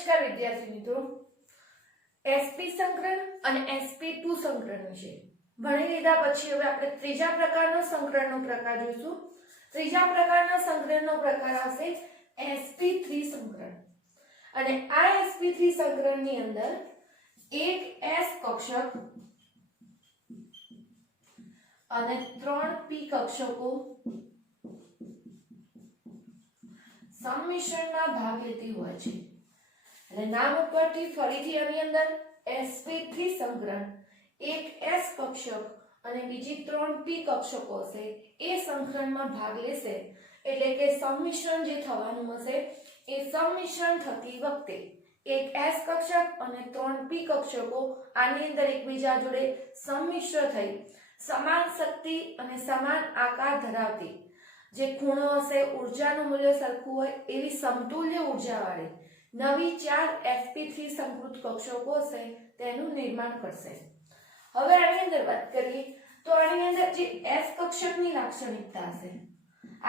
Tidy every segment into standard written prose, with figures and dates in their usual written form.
નમસ્કાર વિદ્યાર્થી મિત્રો, sp સંકરણ અને sp2 સંકરણ વિશે ભણી લીધા પછી હવે આપણે ત્રીજા પ્રકારનો સંકરણનો પ્રકાર જોઈશું. ત્રીજા પ્રકારના સંકરણનો પ્રકાર આવશે sp3 સંકરણ. અને આ sp3 સંકરણની અંદર એક s કક્ષક અને 3 p કક્ષકો સંમિશ્રણમાં ભાગ લેતી હોય છે. એટલે નામ ઉપરથી ફરીથી આની અંદર sp3 સંકરણ એક s કક્ષક અને બીજી 3 p કક્ષકો હશે એ સંકરણમાં ભાગ લેશે. એટલે કે સંમિશ્રણ જે થવાનું હશે એ સંમિશ્રણ થતી વખતે એક s કક્ષક અને 3 p કક્ષકો આની અંદર એકબીજા જોડે સંમિશ્ર થઈ સમાન શક્તિ અને સમાન આકાર ધરાવતી જે ખૂણો હશે ઊર્જાનું મૂલ્ય સરખું હોય એવી સમતુલ્ય ઊર્જાવાળી નવી 4 sp3 સંકૃત કક્ષકો હશે તેનું નિર્માણ કરશે. હવે આની અંદર વાત કરીએ તો આની અંદર જે s કક્ષકની લાક્ષણિકતા હશે,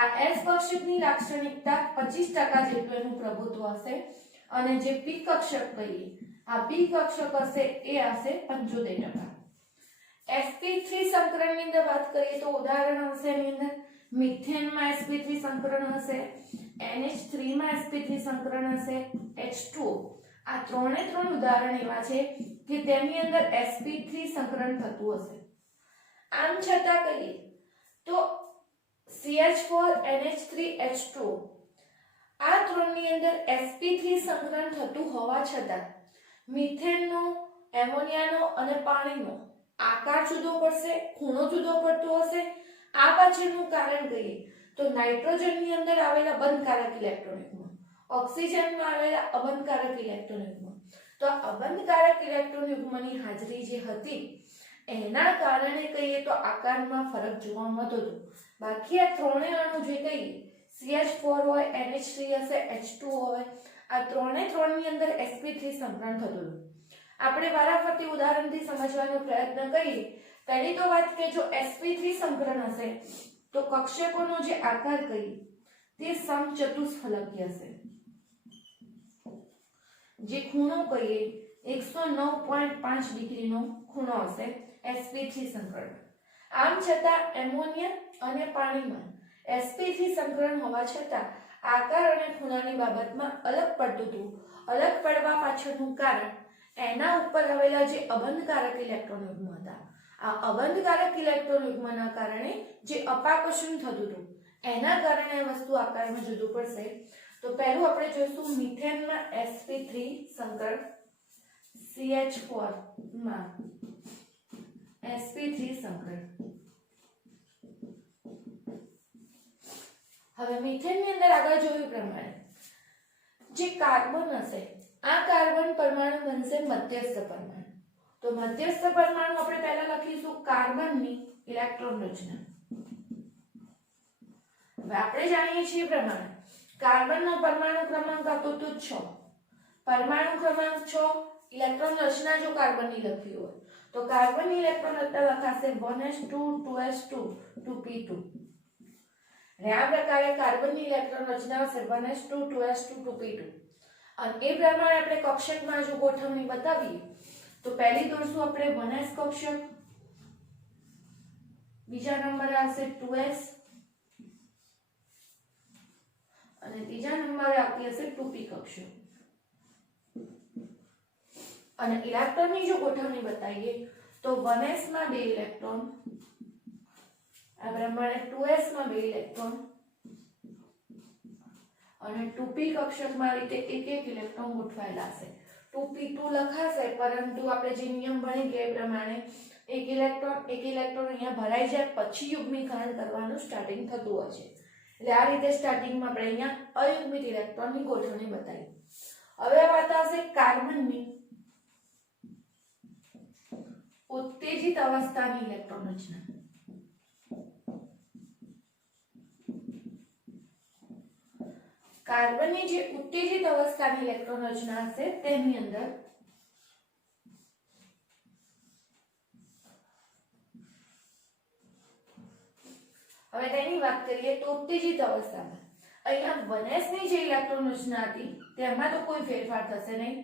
આ s કક્ષકની લાક્ષણિકતા 25% જેટલું એનું પ્રભુત્વ હશે અને જે p કક્ષક કહીએ આ p કક્ષક હશે એ હશે 75%. sp3 સંકરણની અંદર વાત કરીએ તો ઉદાહરણ આવશે એની અંદર મિથેનમાં sp3 સંકરણ હશે, NH3 માં sp3 સંકરણ હશે, H2O. આ ત્રણે ત્રણ ઉદાહરણ એવા છે કે તેની અંદર sp3 સંકરણ થતું હશે. આમ છતાં કહીએ તો CH4NH3H2O આ ત્રણની અંદર sp3 સંકરણ થતું હોવા છતાં મિથેનનો, એમોનિયાનો અને પાણીનો આકાર જુદો પડશે, ખૂણો જુદો પડતો હશે. આ પાછળનું કારણ કહીએ તો નાઇટ્રોજનની અંદર આવેલા બંધકારક ઇલેક્ટ્રોન યુગ્મ, ઓક્સિજનમાં આવેલા અબંધકારક ઇલેક્ટ્રોન યુગ્મ. તો આ અબંધકારક ઇલેક્ટ્રોન યુગ્મની હાજરી જે હતી એના કારણે કહીએ તો આકારમાં ફરક જોવા મળતો હતો. બાકી આ ત્રણેય અણુ જે કહીએ CH4 હોય, NH3 હશે, H2O હોય, આ ત્રણે ત્રણની અંદર sp3 સંકરણ થતું હતું. આપણે વારાફરતી ઉદાહરણથી સમજવાનો પ્રયત્ન કરીએ. પહેલી તો વાત કે જો sp3 સંકરણ હશે તો કક્ષકોનો જે આકાર કહીએ તે સમચતુષ્ફલકીય હશે. જે ખૂણો કહીએ 109.5 ડિગ્રીનો ખૂણો હશે sp3 સંકરણ. આમ છતાં એમોનિયા અને પાણીમાં sp3 સંકરણ હોવા છતાં આકાર અને ખૂણાની બાબતમાં અલગ પડતું હતું. અલગ પડવા પાછળનું કારણ એના ઉપર આવેલા જે અબંધકારક ઇલેક્ટ્રોન યુગ્મ હતા, આ અબંધકારક ઇલેક્ટ્રોન યુગ્મના કારણે જે અપાકર્ષણ થતું હતું એના કારણે આ વસ્તુ આકારમાં જુદું પડશે. તો પહેલું આપણે જોઈશું મિથેનમાં sp3 સંકરણ, CH4 માં sp3 સંકરણ. હવે મિથેનની અંદર આગળ જોયું પ્રમાણે જે કાર્બન હશે આ કાર્બન પરમાણુ બનશે મધ્યસ્થ પરમાણુ. તો મધ્યસ્થ પરમાણુ આપણે પહેલા લખીશું કાર્બનની ઇલેક્ટ્રોન રચના. હવે આપણે જાણીએ છીએ પ્રમાણે કાર્બનનો પરમાણુ ક્રમાંક આપો તો 6. પરમાણુ ક્રમાંક 6, ઇલેક્ટ્રોન રચના જો કાર્બનની લખી હોય તો કાર્બનની ઇલેક્ટ્રોન રચના લખાશે 1s2 2s2 2p2. અને આ પ્રકારે કાર્બનની ઇલેક્ટ્રોન રચના હશે 1s2 2s2 2p2. અને એ પ્રમાણે આપણે કક્ષકમાં જો ગોઠવણી બતાવીએ તો પહેલી દોરશું આપણે 1s કક્ષક, બીજા નંબરે આવશે 2s અને ત્રીજા નંબરે આવતી હશે 2p કક્ષક. અને ઇલેક્ટ્રોનની જો ગોઠવણી બતાવીએ તો 1s માં 2 ઇલેક્ટ્રોન, આ પ્રમાણે 2s માં 2 ઇલેક્ટ્રોન અને 2p કક્ષકમાં રીતે એક એક ઇલેક્ટ્રોન ગોઠવાયેલા હશે. 2p2 લખાશે પરંતુ આપણે જે નિયમ ભણી ગયા એ પ્રમાણે એક ઇલેક્ટ્રોન અહીંયા ભરાઈ જાય પછી યુગ્મીકરણ કરવાનું સ્ટાર્ટિંગ થતું હોય છે. એટલે આ રીતે સ્ટાર્ટિંગમાં આપણે અહીંયા અયુગ્મિત ઇલેક્ટ્રોનની ગોઠવણી બતાવી. હવે વાત આવશે કાર્બનની ઉત્તેજિત અવસ્થાની ઇલેક્ટ્રોન રચના. કાર્બનની જે ઉત્તેજિત અવસ્થાની ઇલેક્ટ્રોન રચના હશે તેની અંદર હવે તેની વાત કરીએ તો ઉત્તેજિત અવસ્થામાં અહીંયા 1s ની જે ઇલેક્ટ્રોન રચના હતી તેમાં તો કોઈ ફેરફાર થશે નહીં.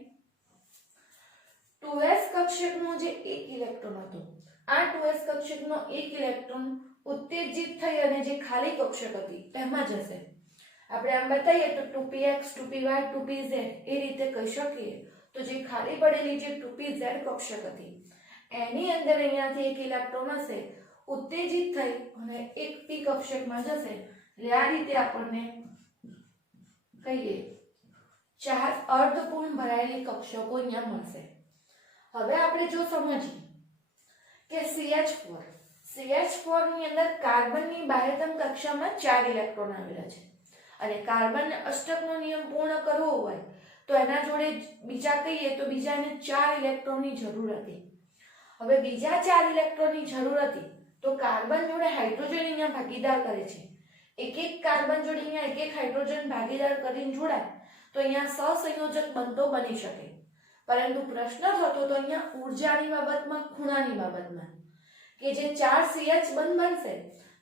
2s કક્ષકનો જે એક ઇલેક્ટ્રોન હતો, આ 2s કક્ષકનો એક ઇલેક્ટ્રોન ઉત્તેજિત થઈ અને જે ખાલી કક્ષક હતી તેમાં જશે. આપણે આમ બતાવીએ તો 2px 2py 2pz એ રીતે કહી શકીએ. તો જે ખાલી પડેલી જે 2pz કક્ષક હતી એની અંદર અહીંયાથી એક ઇલેક્ટ્રોન હશે, ઉત્તેજિત થઈ અને એક p કક્ષકમાં જશે. એટલે આ રીતે આપણને કહીએ 4 અર્ધપૂર્ણ ભરાયેલી કક્ષકો અહીંયા મળશે. હવે આપણે જો સમજીએ કે CH4 ની અંદર કાર્બનની બાહ્યતમ કક્ષામાં 4 ઇલેક્ટ્રોન આવેલા છે અને કાર્બનને અષ્ટકનો નિયમ પૂર્ણ કરવો હોય તો એના જોડે બીજા કહીએ તો બીજાને 4 ઇલેક્ટ્રોનની જરૂર હતી. હવે બીજા 4 ઇલેક્ટ્રોનની જરૂર હતી તો કાર્બન જોડે હાઇડ્રોજન અહીંયા ભાગીદાર કરે છે. એક કાર્બન જોડે અહીંયા એક હાઇડ્રોજન ભાગીદાર કરીને જોડાય તો અહીંયા સહસંયોજક બનતો બની શકે. પરંતુ પ્રશ્ન થતો તો અહીંયા ઊર્જાની બાબતમાં, ખૂણાની બાબતમાં કે જે 4 CH બંધ બનશે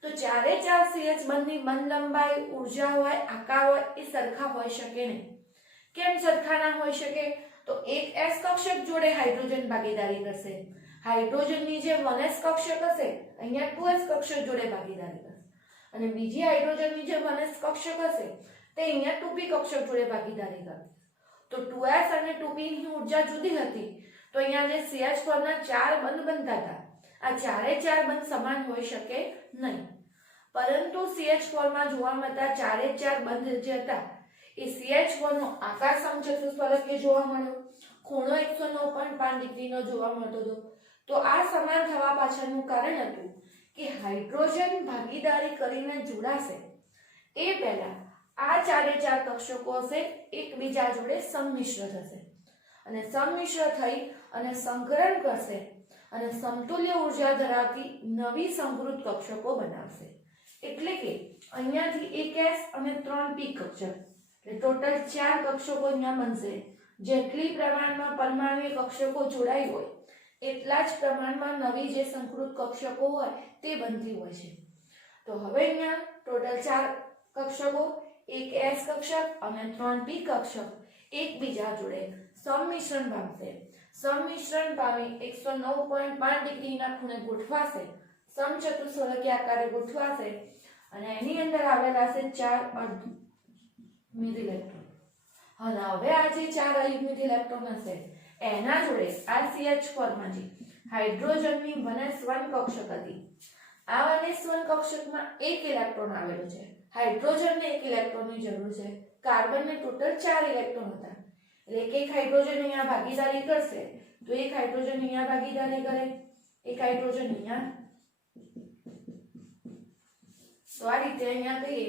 તો 4 CH બંધની બંધ લંબાઈ, ઊર્જા હોય, આકાર હોય એ સરખા હોઈ શકે નહીં. કેમ સરખા ના હોઈ શકે? તો એક s કક્ષક જોડે હાઇડ્રોજન ભાગીદારી કરશે, હાઇડ્રોજનની જે 1s કક્ષક હશે અહીંયા 2s કક્ષક જોડે ભાગીદારી કરશે અને બીજી હાઇડ્રોજનની જે 1s કક્ષક હશે તે અહીંયા 2p કક્ષક જોડે ભાગીદારી કરશે. તો 2s અને 2p ની ઊર્જા જુદી હતી તો અહીંયા જે CH4 ના 4 બંધ બનતા હતા આ ચારે 4 બંધ સમાન હોઈ શકે નહીં. પરંતુ CH4 માં જોવા મળતા ચારે 4 બંધ જે હતા એ CH4 નો આકાર સમચતુષ્ફલકીય જોવા મળ્યો, ખૂણો 109.5 ડિગ્રીનો જોવા મળતો હતો. તો આ સમાન થવા પાછળનું કારણ હતું કે હાઇડ્રોજન ભાગીદારી કરીને જોડાશે એ પહેલા આ ચારે 4 કક્ષકો હશે એકબીજા જોડે સંમિશ્ર થશે અને સંમિશ્ર થઈ અને સંકરણ કરશે અને સમતુલ્ય ઊર્જા ધરાવતી નવી સમૃદ્ધ કક્ષકો બનાવશે. એટલે કે અહીંયાથી એક s અને 3p કક્ષક, એટલે ટોટલ 4 કક્ષકો અહીંયા બનશે. જેટલી પ્રમાણમાં પરમાણુય કક્ષકો જોડાઈ હોય એટલા જ પ્રમાણમાં નવી જે સંકૃત કક્ષકો હોય તે બનતી હોય છે. તો હવે અહીંયા ટોટલ 4 કક્ષકો, એક s કક્ષક અને 3p કક્ષક એકબીજા જોડે સંમિશ્રણ પામશે. સંમિશ્રણ પામી 109.5 ડિગ્રીના ખૂણે ગોઠવાશે, સમચતુષ્ફલકીય આકારે ગોઠવાશે અને એની અંદર આવેલા છે 4 અર્ધમિત ઇલેક્ટ્રોન. અને હવે આ જે 4 અયુગ્મિત ઇલેક્ટ્રોન હશે એના જોડે આ CH4 માંથી હાઇડ્રોજનની 1s1 કક્ષક હતી. આ 1s1 કક્ષકમાં એક ઇલેક્ટ્રોન આવેલો છે, હાઇડ્રોજનને એક ઇલેક્ટ્રોનની જરૂર છે, કાર્બનને ટોટલ 4 ઇલેક્ટ્રોન હતા. એટલે એક હાઇડ્રોજન અહીંયા ભાગીદારી કરશે તો એક હાઇડ્રોજન અહીંયા ભાગીદારી કરે, એક હાઇડ્રોજન અહીંયા. તો આ રીતે અહીંયા કહીએ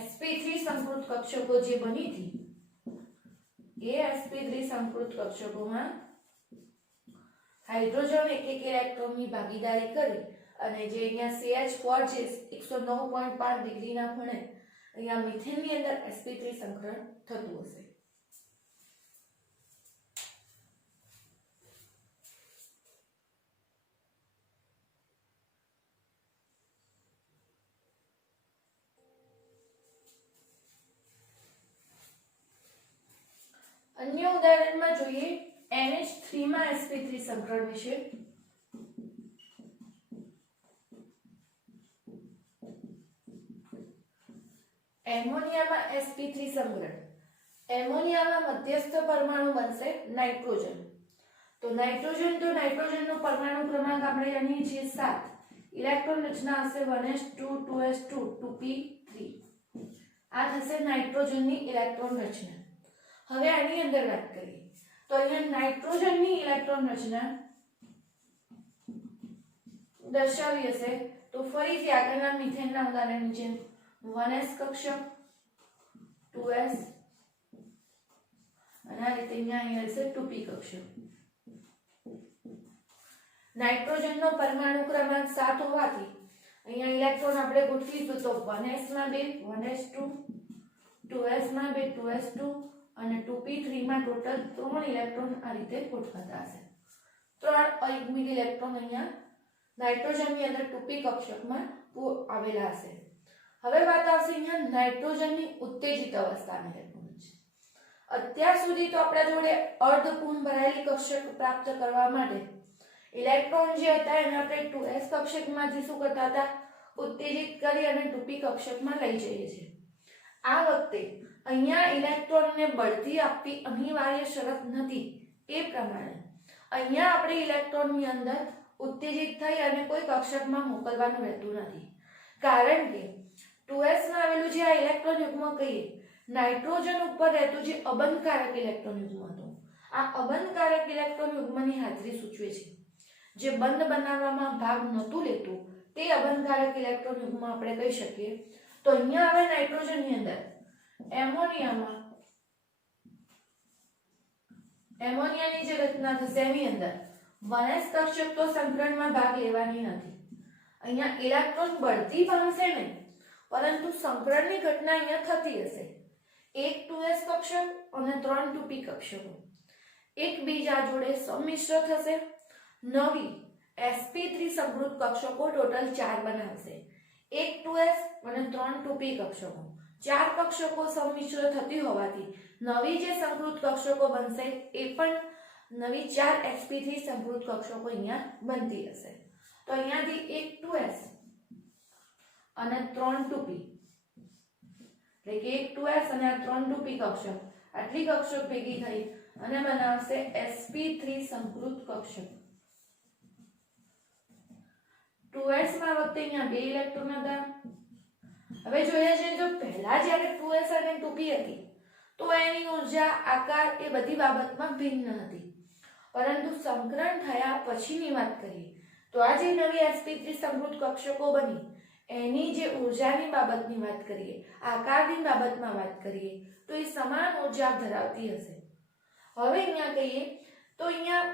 sp3 સંકૃત કક્ષકો જે બની હતી એ sp3 સંકૃત કક્ષકોમાં હાઇડ્રોજન એક ઇલેક્ટ્રોનની ભાગીદારી કરી અને જે અહીંયા CH4 છે 109.5 ડિગ્રીના ખૂણે અહીંયા મિથેનની અંદર sp3 સંકરણ થતું હશે. અન્ય ઉદાહરણમાં જોઈએ NH3 માં sp3 સંકરણ વિશે. એમોનિયામાં sp3 સંકરણ. એમોનિયામાં મધ્યસ્થ પરમાણુ બનશે નાઇટ્રોજન. તો નાઇટ્રોજનનો પરમાણુ ક્રમાંક આપણે જાણીએ છીએ 7. ઇલેક્ટ્રોન રચના હશે 1s2 2s2 2p3. આ થશે નાઇટ્રોજનની ઇલેક્ટ્રોન રચના. હવે આની અંદર વાત કરીએ તો અહીંયા નાઇટ્રોજનની ઇલેક્ટ્રોન રચના દર્શાવી હશે તો ફરીથી આગળના મિથેનના ઉદાહરણની જેમ 1s કક્ષક 2s અને આ રીતે અહીંયા હશે 2p કક્ષક. નાઇટ્રોજનનો પરમાણુ ક્રમાંક 7 હોવાથી અહીંયા ઇલેક્ટ્રોન આપણે ગોઠવીશું તો 1s માં 2 1s2 2s માં 2 2s2 અને 2p3 માં ટોટલ 3 ઇલેક્ટ્રોન આ રીતે ગોઠવાતા હશે. 3 અયુગ્મિત ઇલેક્ટ્રોન અહીંયા નાઇટ્રોજનની અંદર 2p કક્ષકમાં આવેલા હશે. હવે વાત આવશે અહીંયા નાઇટ્રોજનની ઉત્તેજિત અવસ્થાની ઇલેક્ટ્રોન છે. અત્યાર સુધી તો આપણા જોડે અર્ધપૂર્ણ ભરાયેલી કક્ષક પ્રાપ્ત કરવા માટે ઇલેક્ટ્રોન જે હતા એને આપણે 2s કક્ષકમાંથી શું કરતા હતા, ઉત્તેજિત કરી અને 2p કક્ષકમાં લઈ જઈએ છીએ. આ વખતે અહીંયા ઇલેક્ટ્રોનને બઢતી આપવી અનિવાર્ય શરત નથી. એ પ્રમાણે અહીંયા આપણે ઇલેક્ટ્રોનની અંદર ઉત્તેજિત થઈ અને કોઈ કક્ષકમાં મોકલવાનું રહેતું નથી. કારણ કે 2s માં આવેલું જે આ ઇલેક્ટ્રોન યુગ્મ કહીએ, નાઇટ્રોજન ઉપર રહેતું જે અબંધકારક ઇલેક્ટ્રોન યુગ્મ હતું, આ અબંધકારક ઇલેક્ટ્રોન યુગ્મની હાજરી સૂચવે છે. જે બંધ બનાવવામાં ભાગ નહોતું લેતું તે અબંધકારક ઇલેક્ટ્રોન યુગ્મ આપણે કહી શકીએ. તો અહીંયા હવે નાઇટ્રોજનની અંદર એમોનિયાની જે રચના થશે એની અંદર 1s કક્ષક તો સંકરણમાં ભાગ લેવાની નથી. અહીંયા ઇલેક્ટ્રોન બઢતી પામશે નહીં, પરંતુ સંકરણની ઘટના અહીંયા થતી હશે. એક 2s કક્ષક અને 3 2p કક્ષકો એકબીજા જોડે સંમિશ્ર થશે. નવી sp3 સમૃદ્ધ કક્ષકો ટોટલ 4 બનાવશે. એક 2s અને 3 2p કક્ષકો, 4 કક્ષકો સંમિશ્ર થતી હોવાથી નવી જે સમૃદ્ધ કક્ષકો બનશે એ પણ નવી 4 sp3 સમૃદ્ધ કક્ષકો અહીંયા બનતી હશે. તો અહીંયાથી એક 2s અને 3 2p, એટલે કે એક 2s અને આ 3 2p કક્ષક, આટલી કક્ષક ભેગી થઈ અને બનાવશે sp3 સમૃદ્ધ કક્ષક. 2s માં વખતે અહીંયા 2 ઇલેક્ટ્રોન હતા. હવે જોઈએ છે જો પહેલા જ્યારે 2s અને 2p હતી તો એની ઊર્જા, આકાર એ બધી બાબતમાં ભિન્ન હતી. પરંતુ સંકરણ થયા પછીની વાત કરીએ તો આ જે નવી sp3 સમૃદ્ધ કક્ષકો બની એની જે ઊર્જાની બાબતની વાત કરીએ, આકારની બાબતમાં વાત કરીએ તો એ સમાન ઊર્જા ધરાવતી હશે. હવે અહીંયા કહીએ તો અહીંયા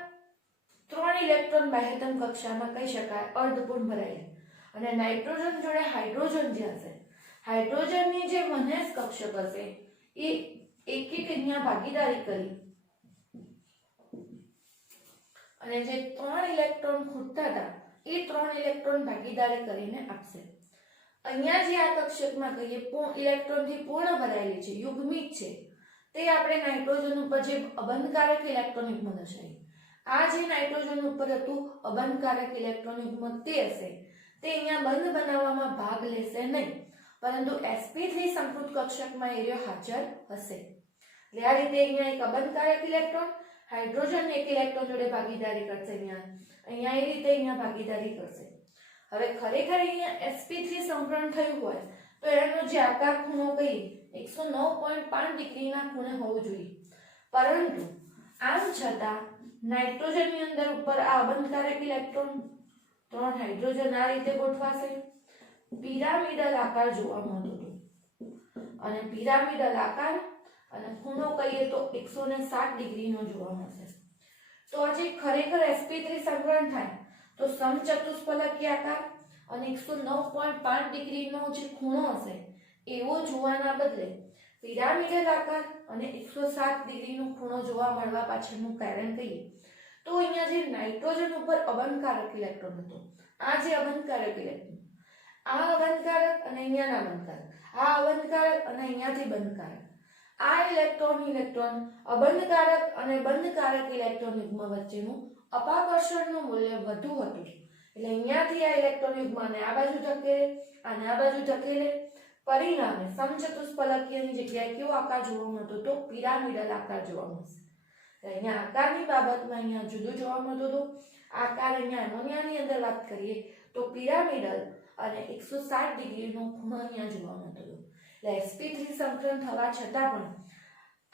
3 ઇલેક્ટ્રોન બાહ્યતમ કક્ષામાં કહી શકાય અર્ધપૂર્ણ ભરાયેલી, અને નાઇટ્રોજન જોડે હાઇડ્રોજન જે હશે, હાઇડ્રોજનની જે 1s કક્ષક હશે એ એક એક અહીંયા ભાગીદારી કરી અને જે 3 ઇલેક્ટ્રોન ખૂટતા હતા એ 3 ઇલેક્ટ્રોન ભાગીદારી કરીને આપશે. અહીંયા જે આ કક્ષકમાં કહીએ ઇલેક્ટ્રોનથી પૂર્ણ ભરાયેલી છે, યુગ્મિત છે, તે આપણે નાઇટ્રોજન ઉપર જે અબંધકારક ઇલેક્ટ્રોન યુગ્મ દર્શાવી, આ જે નાઇટ્રોજન ઉપર હતું અબંધકારક ઇલેક્ટ્રોન યુગ્મ તે હશે, તે અહીંયા બંધ બનાવવામાં ભાગ લેશે નહીં, પરંતુ sp3 સમૃદ્ધ કક્ષકમાં એ હાજર હશે. એટલે આ રીતે અહીંયા એક અબંધકારક ઇલેક્ટ્રોન હાઇડ્રોજન એક ઇલેક્ટ્રોન જોડે ભાગીદારી કરશે. અહીંયા એ રીતે અહીંયા ભાગીદારી કરશે. હવે ખરેખર અહીંયા sp3 સંકરણ થયું હોય તો એનો જે આકાર ખૂણો કહીએ 109.5 ડિગ્રીના ખૂણે હોવું જોઈએ. પરંતુ આમ છતાં નાઇટ્રોજનની અંદર ઉપર આ અબંધકારક ઇલેક્ટ્રોન 3 હાઇડ્રોજન આ રીતે ગોઠવાશે. પિરામિડલ આકાર જોવા મળતો હતો અને પિરામિડલ આકાર અને ખૂણો કહીએ તો 107 ડિગ્રીનો જોવા મળશે. તો આજે ખરેખર sp3 સંકરણ થાય તો સમચતુષ્ફલકીય આકાર અને 109.5 ડિગ્રીનો જે ખૂણો હશે એવો જોવાના બદલે પિરામિડલ આકાર અને 107 ડિગ્રીનો ખૂણો જોવા મળવા પાછળનું કારણ કહીએ તો અહીંયા જે નાઇટ્રોજન ઉપર અબંધકારક ઇલેક્ટ્રોન હતો, આ જે અબંધકારક ઇલેક્ટ્રોન, આ અબંધકારક અને અહીંયાના અબંધકારક, આ અબંધકારક અને અહીંયાથી બંધકારક, આ ઇલેક્ટ્રોન અબંધકારક અને બંધકારક ઇલેક્ટ્રોન યુગ્મ વચ્ચેનું અપાકર્ષણનું મૂલ્ય વધુ હતું. એટલે અહીંયાથી આ ઇલેક્ટ્રોન યુગ્મને આ બાજુ ધકેલે અને આ બાજુ ધકેલે, પરિણામે સમચતુષ્ફલકીયની જગ્યાએ કેવો આકાર જોવા મળતો તો પિરામિડલ આકાર જોવા મળશે. અહીંયા આકારની બાબતમાં અહીંયા જુદું જોવા મળતું હતું. આકાર અહીંયા એમોનિયાની અંદર વાત કરીએ તો પિરામિડલ અને 107 ડિગ્રીનો ખૂણો અહીંયા જોવા મળતો હતો. એટલે sp3 સંકરણ થવા છતાં પણ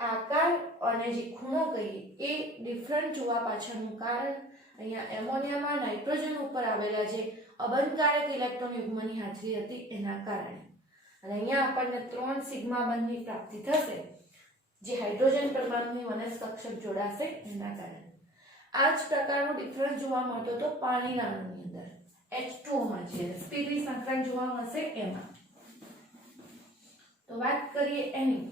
આકાર અને જે ખૂણો કહીએ એ ડિફરન્ટ જોવા પાછળનું કારણ અહીંયા એમોનિયામાં નાઇટ્રોજન ઉપર આવેલા જે અબંધકારક ઇલેક્ટ્રોન યુગ્મની હાજરી હતી એના કારણે. અને અહીંયા આપણને 3 સિગ્મા બંધની પ્રાપ્તિ થશે જે હાઇડ્રોજન પરમાણુની 1s કક્ષક જોડાશે એના કારણે. આ જ પ્રકારનો ડિફરન્સ જોવા મળતો તો પાણીના અણુની અંદર H2O માં જે sp3 સંકરણ જોવા મળશે એમાં. તો વાત કરીએ એની.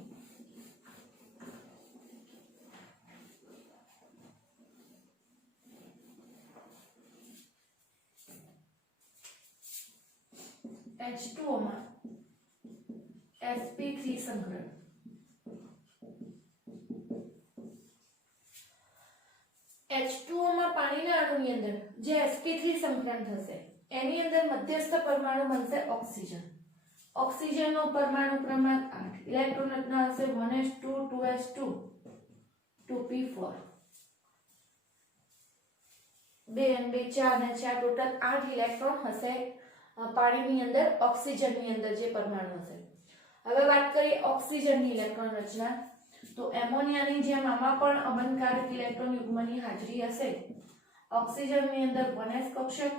H2O માં sp3 સંકરણ. H2O માં પાણીના અણુની અંદર જે sp3 સંકરણ થશે એની અંદર મધ્યસ્થ પરમાણુ બનશે ઓક્સિજન. ઓક્સિજનનો પરમાણુ ક્રમાંક 8, ઇલેક્ટ્રોન રચના હશે 1s2 2s2 2p4. 2 અને 2 4 અને 4 ટોટલ 8 ઇલેક્ટ્રોન હશે પાણીની અંદર ઓક્સિજનની અંદર જે પરમાણુ હશે. હવે વાત કરીએ ઓક્સિજનની ઇલેક્ટ્રોન રચના. તો એમોનિયાની જેમ આમાં પણ અબંધકારક ઇલેક્ટ્રોન યુગ્મની હાજરી હશે. ઓક્સિજનની અંદર 1s કક્ષક,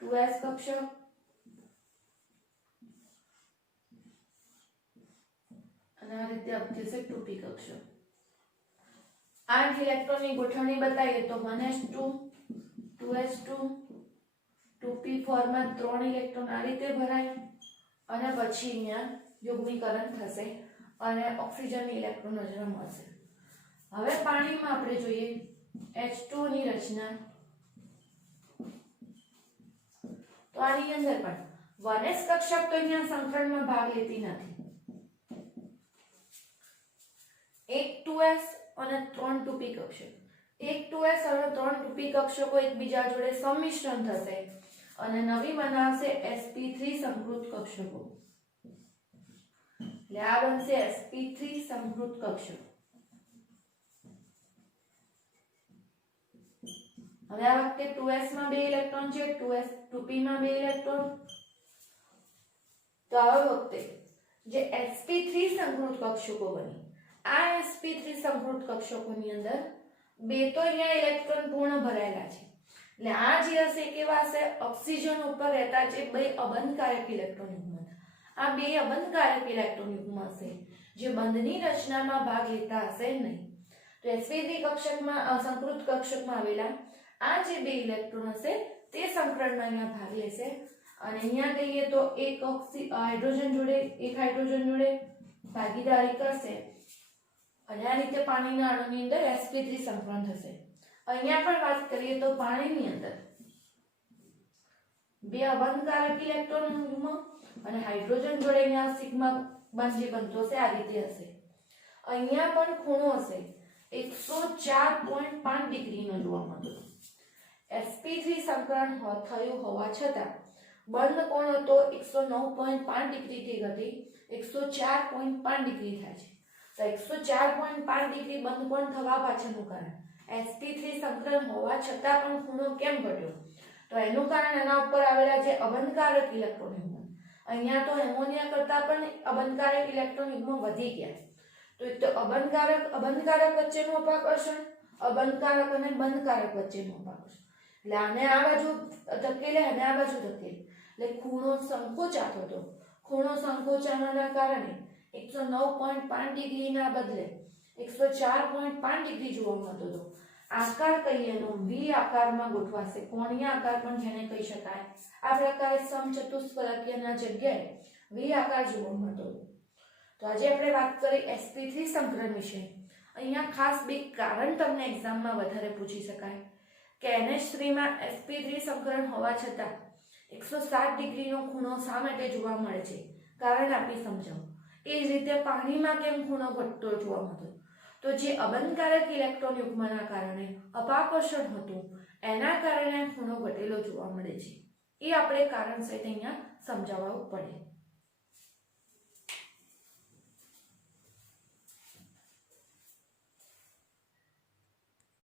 2s કક્ષક અને આ રીતે અપજશે 2p કક્ષક. 8 ઇલેક્ટ્રોનની ગોઠવણી બતાવીએ તો 1s2 2s2 2p4 માં 3 ઇલેક્ટ્રોન આ રીતે ભરાય અને પછી અહીંયા યુગ્મીકરણ થશે અને ઓક્સિજનની ઇલેક્ટ્રોન રચના મળશે. હવે પાણીમાં આપણે જોઈએ H2O ની રચના. તો આની અંદર પણ 1s કક્ષક તો અહીંયા સંકરણમાં ભાગ લેતી નથી. એક 2s અને 3 2p કક્ષક. એક 2s અને 3 2p કક્ષકો એકબીજા જોડે સંમિશ્રણ થશે અને નવી બનાવશે sp3 સંકૃત કક્ષકો. એટલે આ બનશે sp3 સંકૃત કક્ષક. હવે આ વખતે 2s માં 2 ઇલેક્ટ્રોન છે, 2p માં 2 ઇલેક્ટ્રોન. તો આ વખતે જે sp3 સંકૃત કક્ષકો બની, આ sp3 સંકૃત કક્ષકોની અંદર બે તો અહીંયા ઇલેક્ટ્રોન પૂર્ણ ભરાયેલા છે. એટલે આ જે હશે કેવા હશે? ઓક્સિજન ઉપર રહેતા જે બે અબંધકારક ઇલેક્ટ્રોન યુગ્મ. આ બે અબંધકારક ઇલેક્ટ્રોન યુગ્મ હશે જે બંધની રચનામાં ભાગ લેતા હશે નહીં. તો sp3 કક્ષકમાં સંકૃત કક્ષકમાં આવેલા આ જે બે ઇલેક્ટ્રોન હશે તે સંકરણમાં અહીંયા ભાગ લેશે અને અહીંયા કહીએ તો એક હાઇડ્રોજન જોડે ભાગીદારી કરશે અને આ રીતે પાણીના અણુની અંદર sp3 સંકરણ થશે. અહીંયા પણ વાત કરીએ તો પાણીની અંદર બે અબંધકારક ઇલેક્ટ્રોન યુગ્મ અને હાઇડ્રોજન જોડે અહીંયા સિગ્મા બંધ જે બનતો હશે આ રીતે હશે. અહીંયા પણ ખૂણો હશે 104.5 ડિગ્રીનો જોવા મળતો. sp3 સંકરણ થયું હોવા છતાં બંધ કોણ હતો 109.5 ડિગ્રીથી ઘટી 104.5 ડિગ્રી થાય છે. તો 104.5 ડિગ્રી બંધ કોણ થવા પાછળનું કારણ sp3 સંકરણ હોવા છતાં પણ ખૂણો કેમ ઘટ્યો? તો એનું કારણ એના ઉપર આવેલા જે અબંધકારક ઇલેક્ટ્રોન યુગ્મ. અહીંયા તો એમોનિયા કરતા પણ અબંધકારક ઇલેક્ટ્રોન યુગ્મ વધી ગયા. તો એક તો અબંધકારક વચ્ચેનું અપાકર્ષણ, અબંધકારક અને બંધકારક વચ્ચેનું અપાકર્ષણ. એટલે આને આ બાજુ ધકેલે અને આ બાજુ ધકેલે એટલે ખૂણો સંકોચાતો હતો. ખૂણો સંકોચાવાના કારણે 109.5 ડિગ્રીના બદલે 104.5 ડિગ્રી જોવા મળતો હતો. આકાર કહીએ એનો વી આકારમાં ગોઠવાશે. કોણીય આકાર પણ જેને કહી શકાય. આ પ્રકારે સમચતુષ્ફલકીયના જગ્યાએ વી આકાર જોવા મળતો હતો. તો આજે આપણે વાત કરી sp3 સંકરણ વિશે. અહીંયા ખાસ બે કારણ તમને એક્ઝામમાં વધારે પૂછી શકાય કે NH3 માં sp3 સંકરણ હોવા છતાં 107 ડિગ્રીનો ખૂણો શા માટે જોવા મળે છે? કારણ આપી સમજાવો. એ જ રીતે પાણીમાં કેમ ખૂણો ઘટતો જોવા મળતો? તો જે અબંધકારક ઇલેક્ટ્રોન યુગ્મના કારણે અપાકર્ષણ હતું એના કારણે ખૂણો ઘટેલો જોવા મળે છે. એ આપણે કારણ સહિત અહીંયા સમજાવવું પડે.